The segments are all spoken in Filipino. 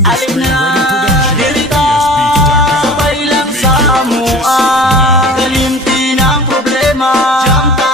Alin na dirita, sabay lang sa mua. Kalimti ng problema, jamta,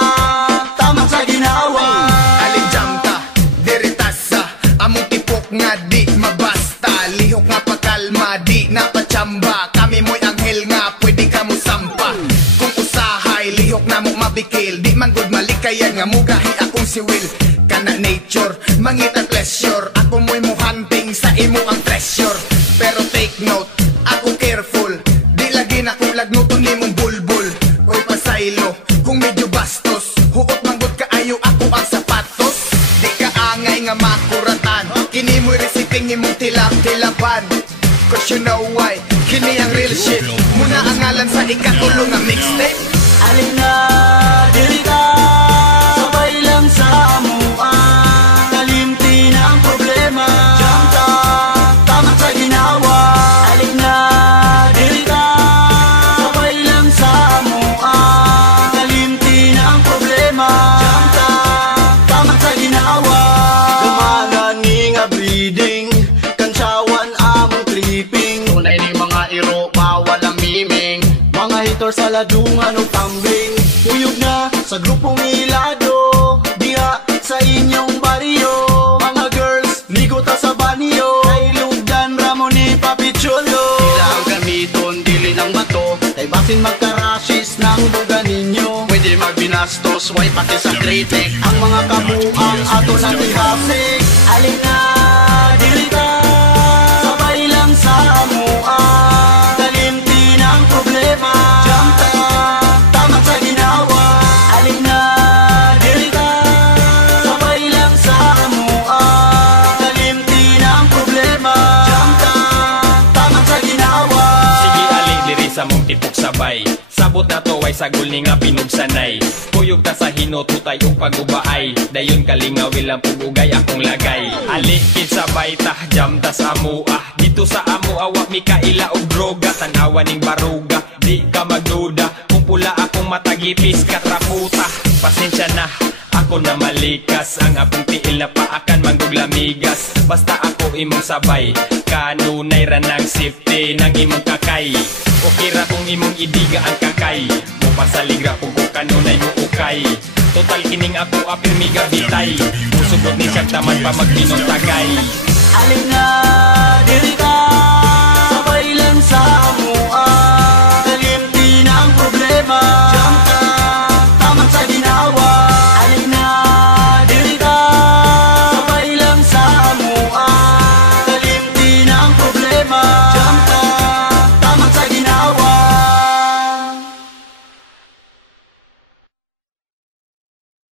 tama sa ginawa. Alin jamta, dirita sa among tipok nga di mabasta. Lihok nga pakalma, di napachamba. Kami mo'y anghel nga, pwede ka mo sampa. Kung usahay, lihok na mo mabikil. Di man good malikayan nga mo gahi akong si Will. Kana nature, mangita pleasure. Ako mo'y mo hunting sa imo ang treasure. Pero take note, ako careful. Di lagi na kung lagnuton ni mong bulbul. Oy pasaylo, kung medyo bastos. Huot manggot ka ayo ako ang sapatos. Di ka angay nga makuratan. Kini mo'y reciting imong tilap-tilapan. Cause you know why, kini ang real shit. Muna ang ngalan sa ikatulong nga mixtape. Alin na dirita, sabay lang sa mua. Kalimti na ang problema, jamta, tama sa ginawa. Alin na dirita, sabay lang sa mua. Kalimti na ang problema, jamta, tama sa ginawa. Gamanan ni nga breeding, kansyawan among tripping. Tunay ni mga iro, bawal ang miming. Mga hitor sa ladungan o tambling. Uyog na sa grupong ilado, diha sa inyong baryo. Mga girls, ligo ta sa banyo. Kay Lugdan, Ramon ni Papicholo. Sila ang gamiton, dili ng bato. Kay basin magkarashis ng buga ninyo. Pwede magbinastos, way pati sa kritik. Ang mga kabuang ato na tihasik. Alin na dirita, sabay lang sa mua. Kalimti ng problema, jamta, tama sa ginawa. Alin na dirita, sabay lang sa mua. Kalimti ng problema, jamta, tama sa ginawa. Sige ali diri sa mong tipok sabay. Sabot na to ay sagol ni nga pinugsanay. Kuyog ta sa hinotutay og pagubaay. Dayon kalingawil ang pugugay akong lagay. Ali kid sabay tah jam tas amua. Dito sa amua wa mi kaila og droga. Tanawa ning baruga, di ka magduda. Kung pula akong matagipis katraputa. Pasensya na, ako na malikas. Ang apong tiil na paakan manggugulamigas. Basta ako imong sabay, kanunay ra ng safety ng imong kakay. Okay ra kung imong idiga ang kakay. Mupasaligra kung kanunay mo ukay. Total kining ako apir mi gabitay. Musugot ni siyag taman pa magbinon tagay. Alin na